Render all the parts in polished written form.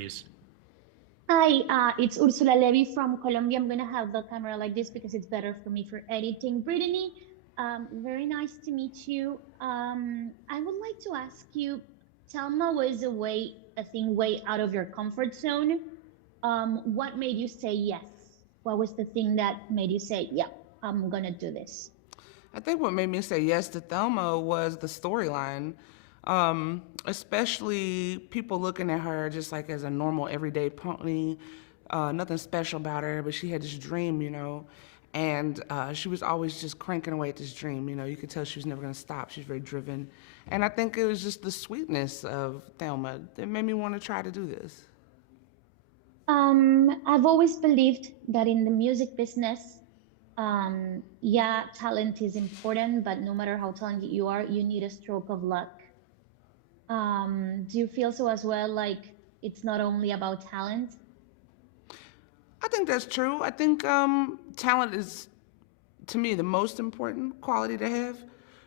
please. Hi, it's Ursula Levy from Colombia. I'm gonna have the camera like this because it's better for me for editing. Brittany, very nice to meet you. I would like to ask you, Thelma was a thing way out of your comfort zone. What made you say yes? What was the thing that made you say, yeah, I'm gonna do this? I think what made me say yes to Thelma was the storyline. Especially people looking at her just like as a normal everyday pony, nothing special about her, but she had this dream, and she was always just cranking away at this dream. You could tell she was never going to stop. She was very driven, and I think it was just the sweetness of Thelma that made me want to try to do this. I've always believed that in the music business, yeah, talent is important, but no matter how talented you are, you need a stroke of luck. Do you feel so as well? Like it's not only about talent? I think that's true. I think talent is, to me, the most important quality to have.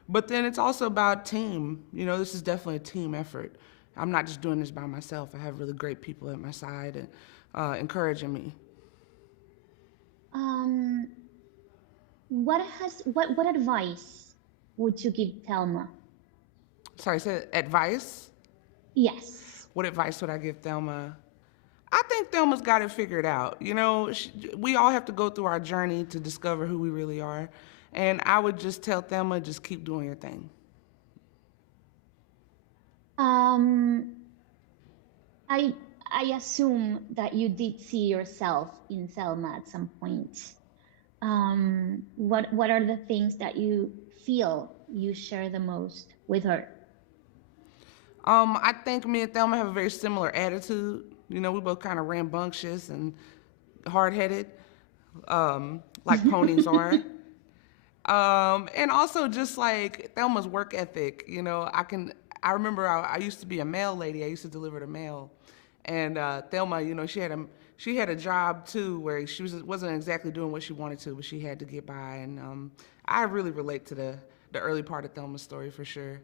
But then it's also about team. This is definitely a team effort. I'm not just doing this by myself. I have really great people at my side and encouraging me. Um, what advice would you give Thelma? Sorry, say advice? Yes. What advice would I give Thelma? I think Thelma's got it figured out. We all have to go through our journey to discover who we really are. And I would just tell Thelma, just keep doing your thing. Um, I I assume that you did see yourself in Thelma at some point. What are the things that you feel you share the most with her? I think me and Thelma have a very similar attitude. We both kind of rambunctious and hard headed, like ponies are. And also just like Thelma's work ethic. I remember I used to be a mail lady. I used to deliver the mail, and Thelma, she had a job too where she wasn't exactly doing what she wanted to, but she had to get by. And I really relate to the early part of Thelma's story for sure.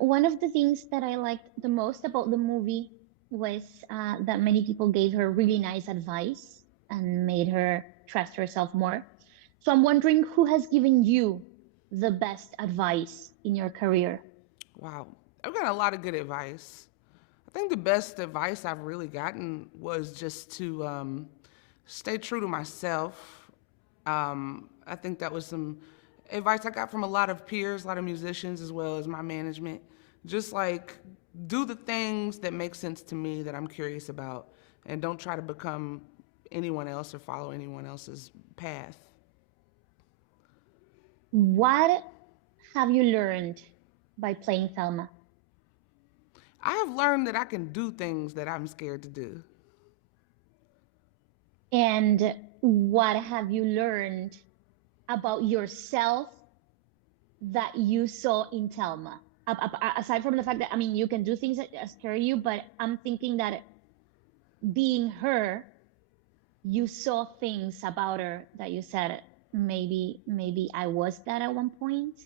One of the things that I liked the most about the movie was that many people gave her really nice advice and made her trust herself more. So I'm wondering who has given you the best advice in your career? Wow, I've got a lot of good advice. I think the best advice I've really gotten was just to stay true to myself. I think that was some advice I got from a lot of peers, a lot of musicians, as well as my management. Just like do the things that make sense to me that I'm curious about, and don't try to become anyone else or follow anyone else's path. What have you learned by playing Thelma? I have learned that I can do things that I'm scared to do. And what have you learned about yourself that you saw in Thelma? Aside from the fact that, I mean, you can do things that scare you, but I'm thinking that being her, you saw things about her that you said, maybe I was that at one point.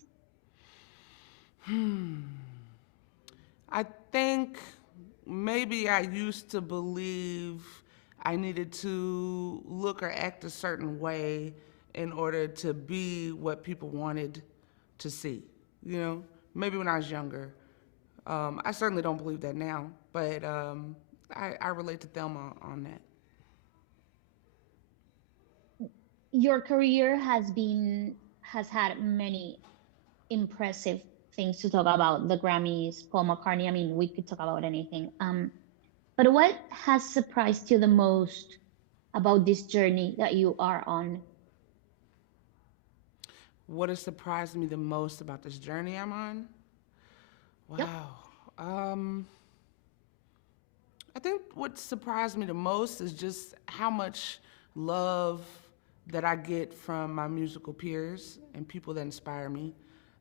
I think maybe I used to believe I needed to look or act a certain way in order to be what people wanted to see. Maybe when I was younger. I certainly don't believe that now, but I relate to Thelma on that. Your career has had many impressive things to talk about. The Grammys, Paul McCartney. I mean, we could talk about anything. But what has surprised you the most about this journey that you are on? What has surprised me the most about this journey I'm on? Yep. Wow. Um, I think what surprised me the most is just how much love that I get from my musical peers and people that inspire me.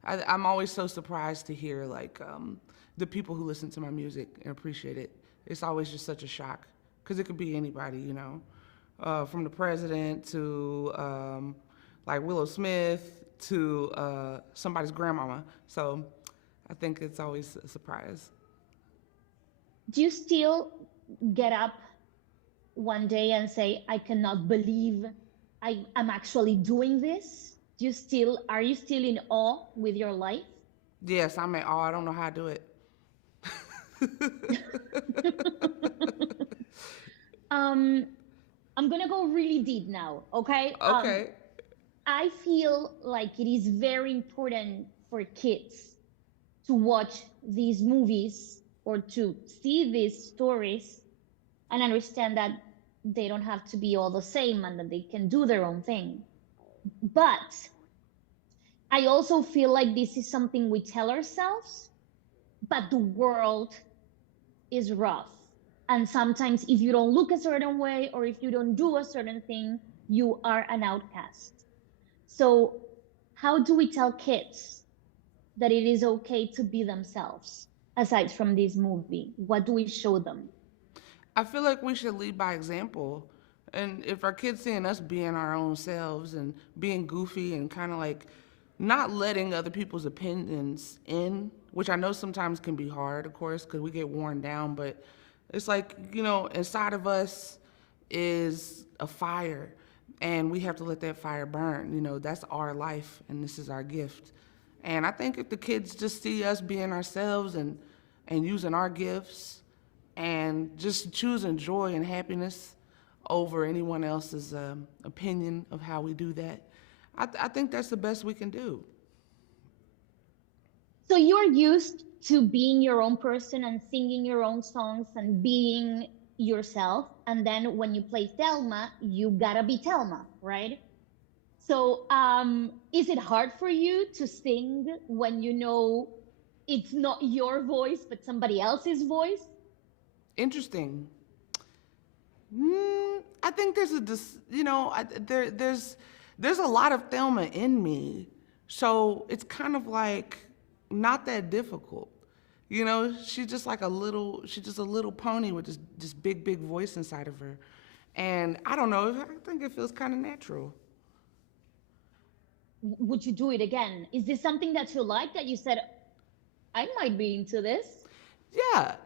I'm always so surprised to hear like the people who listen to my music and appreciate it. It's always just such a shock because it could be anybody, from the president to like Willow Smith to somebody's grandmama. So I think it's always a surprise. Do you still get up one day and say, I cannot believe I'm actually doing this? Are you still in awe with your life? Yes, I'm at all. I don't know how to do it. um, I'm gonna go really deep now, okay? Okay. I feel like it is very important for kids to watch these movies or to see these stories and understand that they don't have to be all the same and that they can do their own thing. But I also feel like this is something we tell ourselves, but the world is rough. And sometimes, if you don't look a certain way or if you don't do a certain thing, you are an outcast. So, how do we tell kids that it is okay to be themselves aside from this movie? What do we show them? I feel like we should lead by example. And if our kids seeing us being our own selves and being goofy and kind of like not letting other people's opinions in, which I know sometimes can be hard, of course, because we get worn down, but it's like, inside of us is a fire and we have to let that fire burn. That's our life and this is our gift. And I think if the kids just see us being ourselves and using our gifts and just choosing joy and happiness over anyone else's opinion of how we do that, I think that's the best we can do. So you're used to being your own person and singing your own songs and being yourself. And then when you play Thelma, you gotta be Thelma, right? So is it hard for you to sing when you know it's not your voice, but somebody else's voice? Interesting. I think there's there's a lot of Thelma in me, so it's kind of like not that difficult. She's just a little pony with this big voice inside of her, and I don't know. I think it feels kind of natural. Would you do it again? Is this something that you like that you said, I might be into this? Yeah,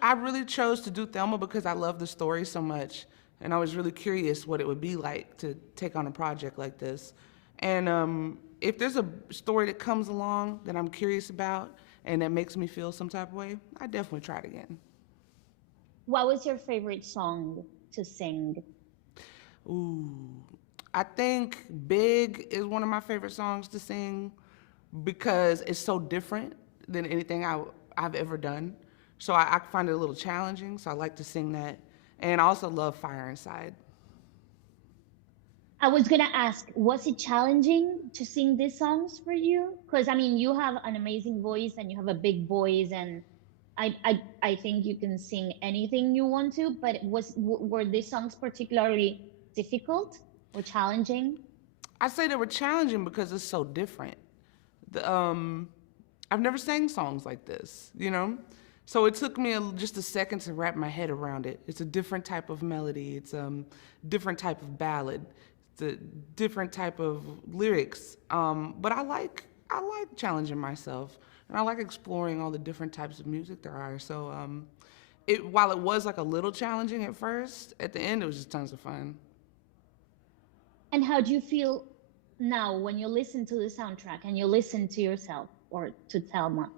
I really chose to do Thelma because I love the story so much, and I was really curious what it would be like to take on a project like this. And if there's a story that comes along that I'm curious about and that makes me feel some type of way, I definitely try it again. What was your favorite song to sing? Ooh, I think "Big" is one of my favorite songs to sing because it's so different than anything I've ever done. So I find it a little challenging, so I like to sing that. And I also love Fire Inside. I was gonna ask, was it challenging to sing these songs for you? Because I mean, you have an amazing voice and you have a big voice, and I think you can sing anything you want to. But were these songs particularly difficult or challenging? I say they were challenging because it's so different. The, I've never sang songs like this. So it took me just a second to wrap my head around it. It's a different type of melody. It's a different type of ballad. It's a different type of lyrics. But I like challenging myself, and I like exploring all the different types of music there are. So while it was like a little challenging at first, at the end it was just tons of fun. And how do you feel now when you listen to the soundtrack and you listen to yourself or to Thelma?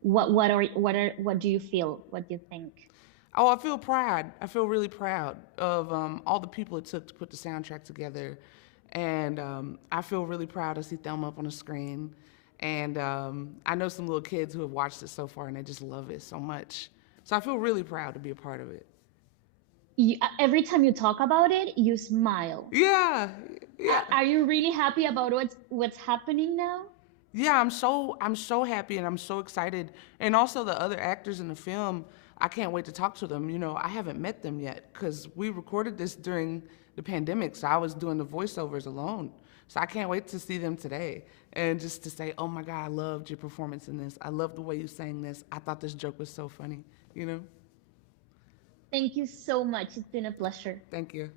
What do you feel? What do you think? Oh, I feel proud. I feel really proud of all the people it took to put the soundtrack together. And I feel really proud to see Thelma up on the screen. And I know some little kids who have watched it so far and they just love it so much. So I feel really proud to be a part of it. Every time you talk about it, you smile. Yeah, yeah. Are you really happy about what's happening now? Yeah, I'm so happy and I'm so excited. And also the other actors in the film, I can't wait to talk to them. I haven't met them yet because we recorded this during the pandemic, so I was doing the voiceovers alone. So I can't wait to see them today and just to say, "Oh my God, I loved your performance in this. I love the way you sang this. I thought this joke was so funny." Thank you so much. It's been a pleasure. Thank you.